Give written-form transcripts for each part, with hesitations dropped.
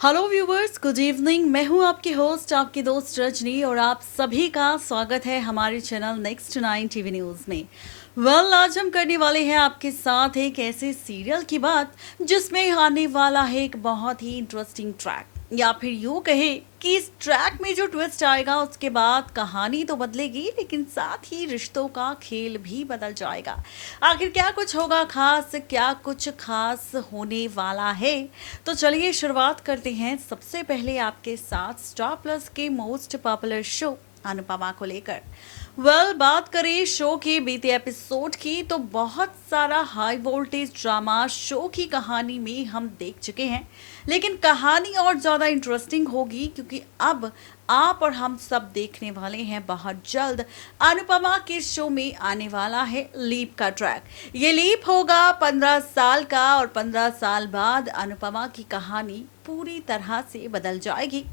Hello viewers, good evening. मैं हूं आपकी होस्ट, आपकी दोस्त रजनी, और आप सभी का स्वागत है हमारे चैनल नेक्स्ट 9 टीवी न्यूज़ में। आज हम करने वाले हैं आपके साथ एक ऐसे सीरियल की बात जिसमें आने वाला है एक बहुत ही इंटरेस्टिंग ट्रैक, या फिर यूं कहे कि इस ट्रैक में जो ट्विस्ट आएगा उसके बाद कहानी तो बदलेगी, लेकिन साथ ही रिश्तों का खेल भी बदल जाएगा। आखिर क्या कुछ होगा खास, क्या कुछ खास होने वाला है? तो चलिए शुरुआत करते हैं सबसे पहले आपके साथ स्टार प्लस के मोस्ट पॉपुलर शो अनुपमा को लेकर। बात करें शो के बीते एपिसोड की, तो बहुत सारा हाई वोल्टेज ड्रामा शो की कहानी में हम देख चुके हैं, लेकिन कहानी और ज्यादा इंटरेस्टिंग होगी क्योंकि अब आप और हम सब देखने वाले हैं बहुत जल्द अनुपमा के शो में आने वाला है लीप का ट्रैक। ये लीप होगा 15 साल का, और 15 साल बाद अनुपमा की कहानी पूरी तरह से बदल जाएगी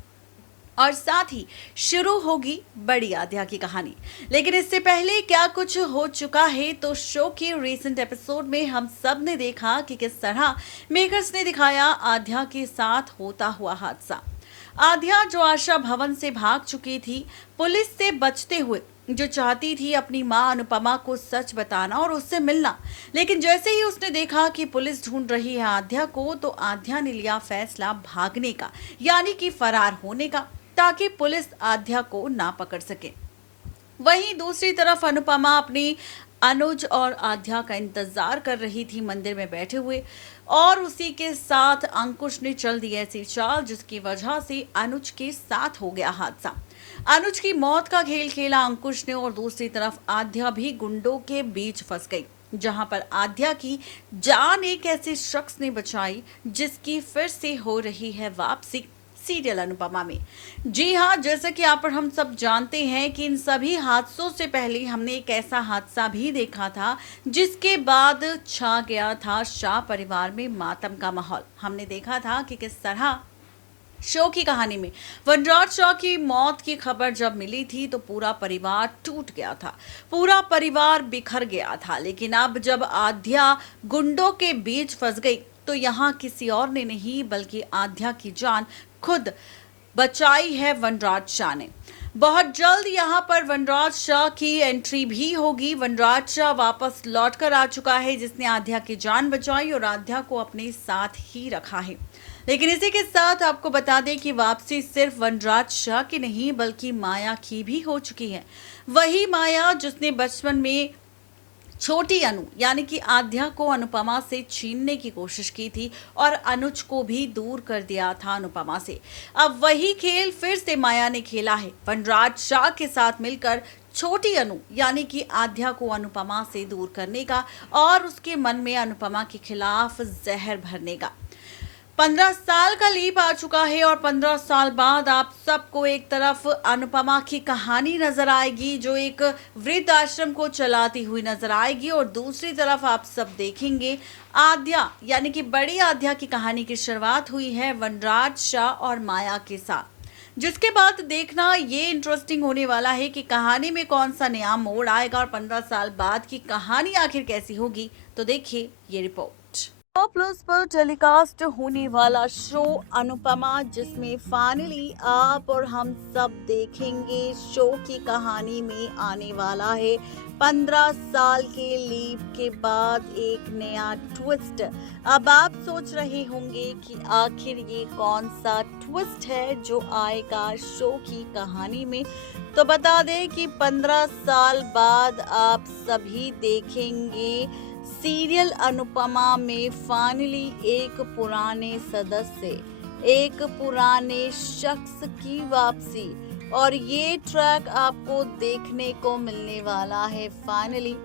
और साथ ही शुरू होगी बड़ी आध्या की कहानी। लेकिन इससे पहले क्या कुछ हो चुका है, तो शो के रीसेंट एपिसोड में हम सब ने देखा कि किस तरह मेकर्स ने दिखाया आध्या के साथ होता हुआ हादसा। आध्या जो आशा भवन से भाग चुकी थी, पुलिस से बचते हुए, जो चाहती थी अपनी मां अनुपमा को सच बताना और उससे मिलना, लेकिन जैसे ही उसने देखा कि पुलिस ढूंढ रही है आध्या को, तो आध्या ने लिया फैसला भागने का, यानी कि फरार होने का, ताकि पुलिस आध्या को ना पकड़ सके। वहीं दूसरी तरफ अनुपमा अपनी अनुज और आध्या का इंतजार कर रही थी मंदिर में बैठे हुए, और उसी के साथ अंकुश ने चल दी ऐसी चाल जिसकी वजह से अनुज के साथ हो गया हादसा। अनुज की मौत का खेल खेला अंकुश ने, और दूसरी तरफ आध्या भी गुंडों के बीच फंस गई, जहां पर आध्या की जान एक ऐसे शख्स ने बचाई जिसकी फिर से हो रही है वापसी सीरियल अनुपमा में। जी हाँ, जैसे कि आप और हम सब जानते हैं कि इन सभी हादसों से पहले हमने एक ऐसा हादसा भी देखा था जिसके बाद छा गया था शाह परिवार में मातम का माहौल। हमने देखा था कि किस तरह शो की कहानी में वनराज शाह की मौत की खबर जब मिली थी तो पूरा परिवार टूट गया था, पूरा परिवार बिखर गया था। लेकिन अब जब आध्या गुंडों के बीच फंस गई, तो यहाँ किसी और ने नहीं बल्कि आध्या की जान खुद बचाई है वनराज शाह ने। बहुत जल्द यहाँ पर वनराज शाह की एंट्री भी होगी। वनराज शाह वापस लौट कर आ चुका है, जिसने आध्या की जान बचाई और आध्या को अपने साथ ही रखा है। लेकिन इसी के साथ आपको बता दें कि वापसी सिर्फ वनराज शाह की नहीं बल्कि माया की भी हो चुकी है। वही माया जिसने बचपन में छोटी अनु यानी कि आध्या को अनुपमा से छीनने की कोशिश की थी और अनुज को भी दूर कर दिया था अनुपमा से। अब वही खेल फिर से माया ने खेला है वनराज शाह के साथ मिलकर, छोटी अनु यानी कि आध्या को अनुपमा से दूर करने का और उसके मन में अनुपमा के खिलाफ जहर भरने का। 15 साल का लीप आ चुका है, और 15 साल बाद आप सबको एक तरफ अनुपमा की कहानी नजर आएगी जो एक वृद्ध आश्रम को चलाती हुई नजर आएगी, और दूसरी तरफ आप सब देखेंगे आद्या यानी कि बड़ी आद्या की कहानी की शुरुआत हुई है वनराज शाह और माया के साथ। जिसके बाद देखना ये इंटरेस्टिंग होने वाला है कि कहानी में कौन सा नया मोड़ आएगा और 15 साल बाद की कहानी आखिर कैसी होगी। तो देखिए ये रिपोर्ट। स्टार प्लस पर टेलीकास्ट होने वाला शो अनुपमा, जिसमें फाइनली आप और हम सब देखेंगे शो की कहानी में आने वाला है 15 साल के लीप के बाद एक नया ट्विस्ट। अब आप सोच रहे होंगे कि आखिर ये कौन सा ट्विस्ट है जो आएगा शो की कहानी में। तो बता दें कि 15 साल बाद आप सभी देखेंगे सीरियल अनुपमा में फाइनली एक पुराने सदस्य, एक पुराने शख्स की वापसी, और ये ट्रैक आपको देखने को मिलने वाला है फाइनली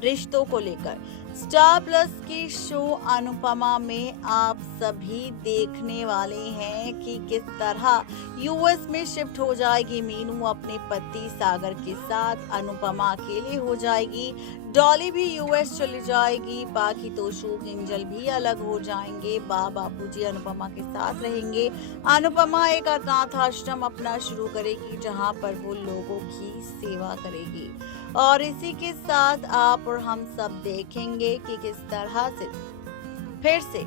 रिश्तों को लेकर। स्टार प्लस की शो अनुपमा में आप सभी देखने वाले हैं कि किस तरह यूएस में शिफ्ट हो जाएगी मीनू अपने पति सागर के साथ, अनुपमा अकेले हो जाएगी, डॉली भी यूएस चली जाएगी, बाकी तो शो एंजल भी अलग हो जाएंगे, बापूजी अनुपमा के साथ रहेंगे। अनुपमा एक अनाथ आश्रम अपना शुरू करेगी जहां पर वो लोगों की सेवा करेगी, और इसी के साथ आप और हम सब देखेंगे कि किस तरह से फिर से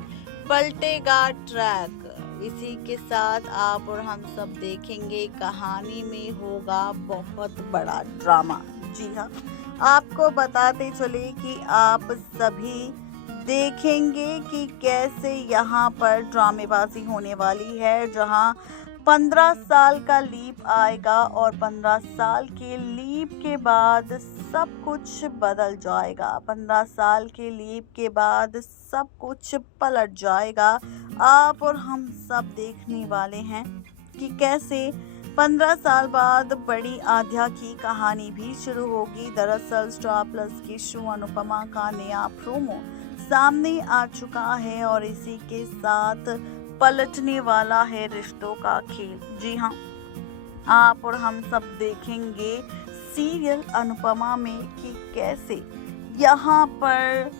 पलटेगा ट्रैक। इसी के साथ आप और हम सब देखेंगे कहानी में होगा बहुत बड़ा ड्रामा। जी हाँ, आपको बताते चले कि आप सभी देखेंगे कि कैसे यहाँ पर ड्रामेबाजी होने वाली है, जहाँ 15 साल का लीप आएगा और 15 साल के लीप के बाद सब कुछ बदल जाएगा। 15 साल के लीप के बाद सब कुछ पलट जाएगा। आप और हम सब देखने वाले हैं कि कैसे 15 साल बाद बड़ी आध्या की कहानी भी शुरू होगी। दरअसल स्टार प्लस के शो अनुपमा का नया प्रोमो सामने आ चुका है और इसी के साथ पलटने वाला है रिश्तों का खेल। जी हाँ, आप और हम सब देखेंगे सीरियल अनुपमा में कि कैसे यहाँ पर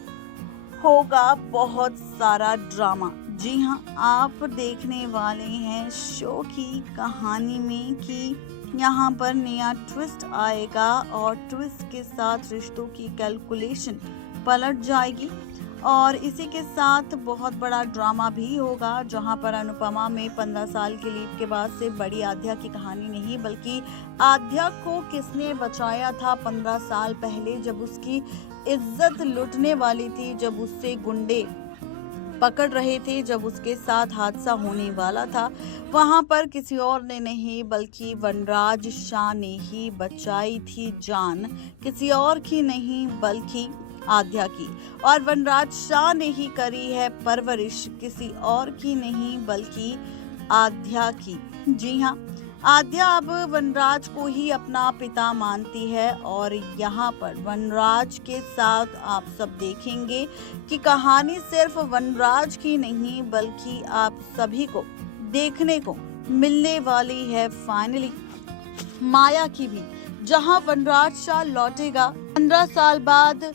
होगा बहुत सारा ड्रामा। जी हाँ, आप देखने वाले हैं शो की कहानी में कि यहाँ पर नया ट्विस्ट आएगा और ट्विस्ट के साथ रिश्तों की कैलकुलेशन पलट जाएगी और इसी के साथ बहुत बड़ा ड्रामा भी होगा, जहां पर अनुपमा में 15 साल के लीप के बाद से बड़ी आध्या की कहानी नहीं बल्कि आध्या को किसने बचाया था 15 साल पहले, जब उसकी इज्जत लुटने वाली थी, जब उससे गुंडे पकड़ रहे थे, जब उसके साथ हादसा होने वाला था। वहां पर किसी और ने नहीं बल्कि वनराज शाह ने ही बचाई थी जान, किसी और की नहीं बल्कि आध्या की। और वनराज शाह ने ही करी है परवरिश, किसी और की नहीं बल्कि आध्या की। जी हाँ, आध्या अब वनराज को ही अपना पिता मानती है और यहाँ पर वनराज के साथ आप सब देखेंगे कि कहानी सिर्फ वनराज की नहीं बल्कि आप सभी को देखने को मिलने वाली है फाइनली माया की भी, जहाँ वनराज शाह लौटेगा 15 साल बाद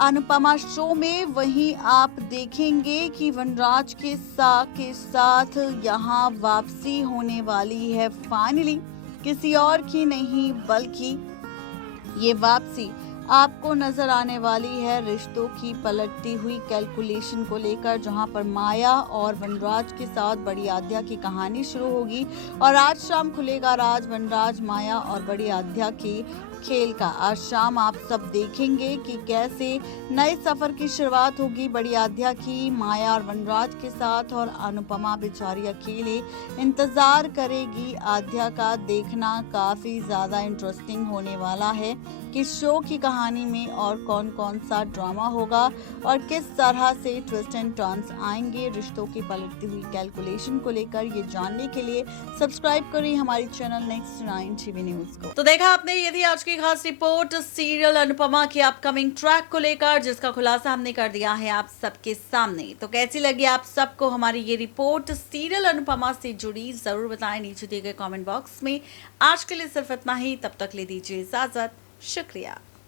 अनुपमा शो में। वहीं आप देखेंगे कि वनराज के साथ यहाँ वापसी होने वाली है फाइनली, किसी और की नहीं बल्कि ये वापसी आपको नजर आने वाली है रिश्तों की पलटती हुई कैलकुलेशन को लेकर, जहां पर माया और वनराज के साथ बड़ी आध्या की कहानी शुरू होगी और आज शाम खुलेगा राज वनराज, माया और बड़ी आध्या की खेल का। आज शाम आप सब देखेंगे कि कैसे नए सफर की शुरुआत होगी बड़ी आध्या की माया और वनराज के साथ, और अनुपमा बेचारी अकेले इंतजार करेगी आध्या का। देखना काफी ज्यादा इंटरेस्टिंग होने वाला है कि शो की कहानी में और कौन कौन सा ड्रामा होगा और किस तरह से ट्विस्ट एंड टर्न्स आएंगे रिश्तों की पलटती हुई कैलकुलेशन को लेकर। ये जानने के लिए सब्सक्राइब करें हमारी चैनल नेक्स्ट 9 टीवी न्यूज को। तो देखा आपने, ये थी आज की खास रिपोर्ट सीरियल अनुपमा की अपकमिंग ट्रैक को लेकर, जिसका खुलासा हमने कर दिया है आप सबके सामने। तो कैसी लगी आप सबको हमारी ये रिपोर्ट सीरियल अनुपमा से जुड़ी, जरूर बताएं नीचे दिए गए कमेंट बॉक्स में। आज के लिए सिर्फ इतना ही, तब तक ले दीजिए इजाजत। शुक्रिया।